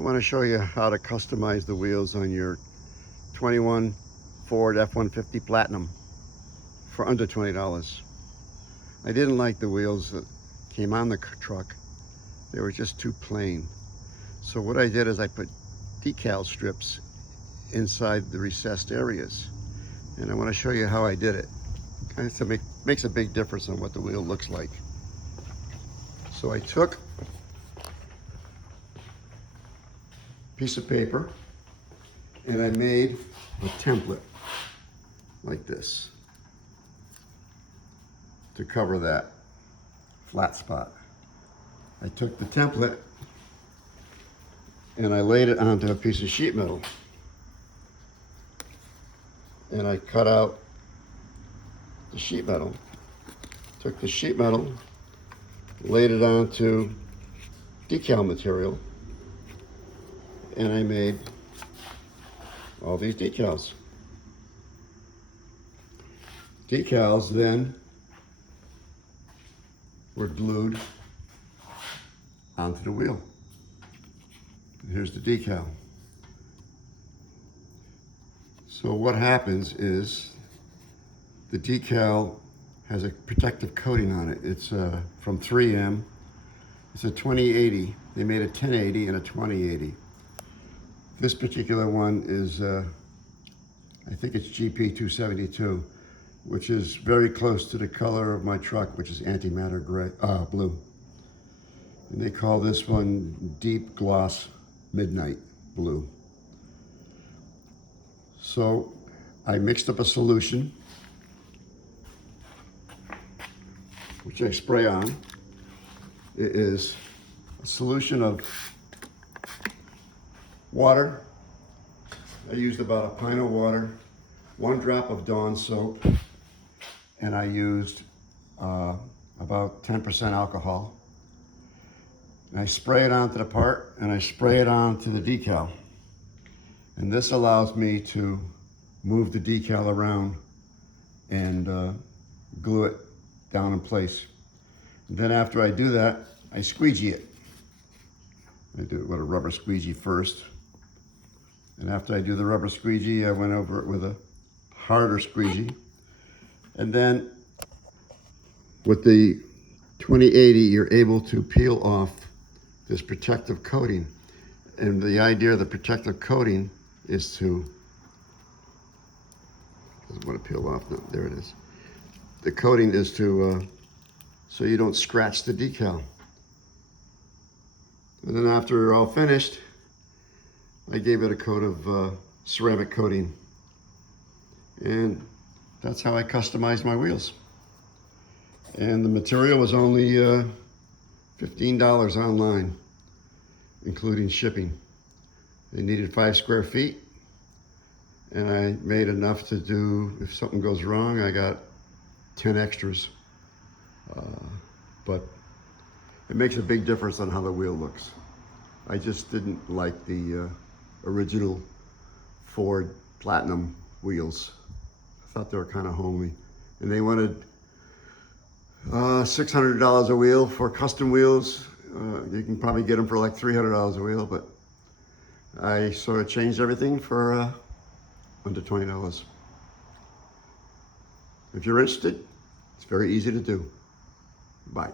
I want to show you how to customize the wheels on your 21 Ford F-150 Platinum for under $20. I didn't like the wheels that came on the truck. They were just too plain. So what I did is I put decal strips inside the recessed areas. And I want to show you how I did it. It makes a big difference on what the wheel looks like. So I took piece of paper and I made a template like this to cover that flat spot. I took the template and I laid it onto a piece of sheet metal and I cut out the sheet metal, took the sheet metal, laid it onto decal material, and I made all these decals. Decals then were glued onto the wheel. And here's the decal. So what happens is the decal has a protective coating on it. It's from 3M. It's a 2080. They made a 1080 and a 2080. This particular one is, I think it's GP 272, which is very close to the color of my truck, which is antimatter gray, blue. And they call this one Deep Gloss Midnight Blue. So I mixed up a solution, which I spray on. It is a solution of water. I used about a pint of water, 1 drop of Dawn soap, and I used about 10% alcohol. And I spray it onto the part and I spray it onto the decal. And this allows me to move the decal around and glue it down in place. And then after I do that, I squeegee it. I do it with a rubber squeegee first. And after I do the rubber squeegee, I went over it with a harder squeegee. And then with the 2080, you're able to peel off this protective coating. And the idea of the protective coating is to, doesn't want to peel off, no, there it is. The coating is to, so you don't scratch the decal. And then after you're all finished, I gave it a coat of ceramic coating. And that's how I customized my wheels. And the material was only $15 online, including shipping. They needed 5 square feet. And I made enough to do, if something goes wrong, I got 10 extras. But it makes a big difference on how the wheel looks. I just didn't like the original Ford Platinum wheels. I thought they were kind of homely. And they wanted $600 a wheel for custom wheels. You can probably get them for like $300 a wheel, but I sort of changed everything for under $20. If you're interested, it's very easy to do. Bye.